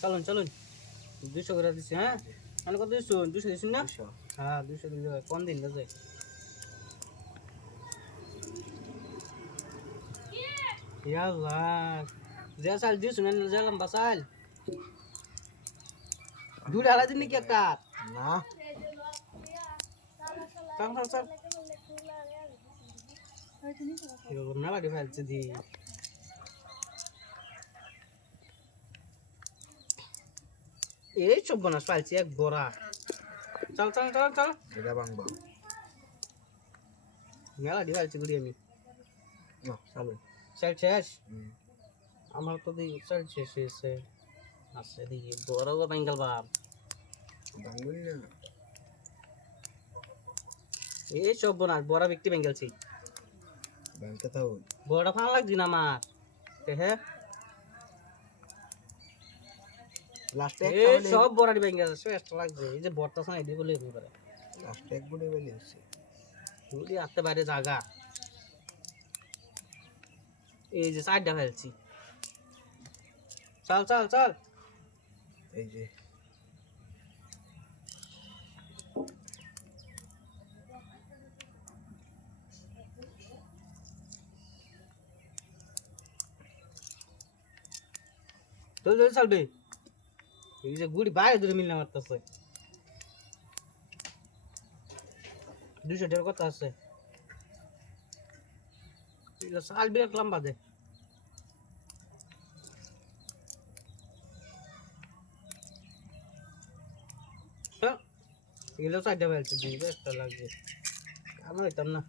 চলুন চলুন 200 করে দিছি হ্যাঁ মানে কত দিছো 200 দিছেন না 200 হ্যাঁ 200 দিলে কোন দিন না যায় ইয়াল্লা যে সাল দিছো না যে লম্বা সাল দুই ঢালা দিন কি একটা না চল চল চল এরকম না বাড়ি ফেলছে দি এই সব বনাস পাইছি এক বড়া চল চল চল চল এটা ভাঙবো মেলা ডি ফেলছি গুড়ি আমি না চলো চাল শেষ আমার তো দি চাল শেষ হয়েছে আছে দি বড় গো বেঙ্গল বাপ ভাঙবো না এই সব বনাস বড় ব্যক্তি বেঙ্গলছি ভাঙতে থাও বড় ফান লাগছি না আমার হ্যাঁ লাস্টে এই সব বড়াটি বেঙ্গল শেষ লাগছে এই যে বড়টা সাই দি বলে এবারে লাস্টে এক গুড়ি বেলি হচ্ছে যদি আতে বাইরে জায়গা এই যে সাইডটা ফেলছি চল চল চল এই যে চল চল চলবে এই যে গুড়ি বাইরে দূরে মিলনা মারতেছে 200 টাকার কথা আছে এটা সাল বিরাট লম্বা দে এগুলো সাইডে ফেলছে দিবে একটা লাগবে আমার হইতাম না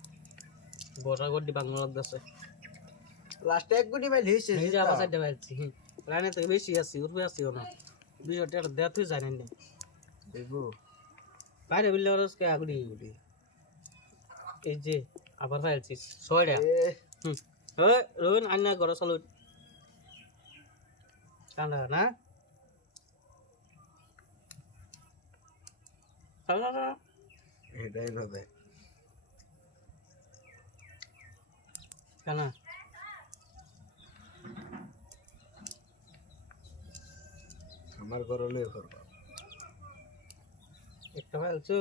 বড় গড্ডি বাংলা লাগতেছে লাস্টে এক গুড়ি বেলি হচ্ছে এই যে আবার সাইডে ফেলছি লাইনে তো বেশি আছি উঠবে আসিও না 200 টাকা দেয়া তুই জানেন না দেখবো বাইরে বিল্লে ওরস কে আগুড়ি এই যে আবার ফেলছি 6 টাকা ওই রোহিন আন্না ঘর চলো কান্দা না চল চল এটাই ভাবে কানা আমার ঘর লই করব একটা ফেলছো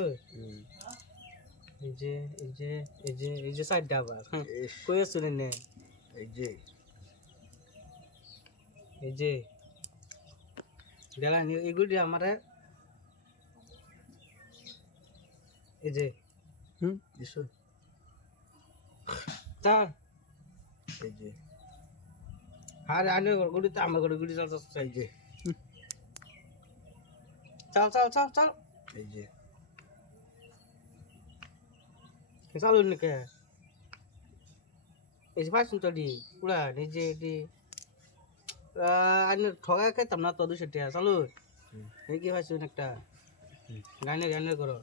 এই যে এই যে এই যে এই যে সাইডটা আবার কই আসুন নে এই যে এই যে গেলা এগুলি আমারে এই যে দিছো তা এই যে আরে আনে গুলি তো আমার গুলি চল চল এই যে চল চল চল চল এই যে চালু নাকি এই যে পাইছুন তো দি পুরা নিজে দি আনে ঠগা খাইতাম না তো 200 টাকা চালু এই কি পাইছুন একটা গানের গানের করো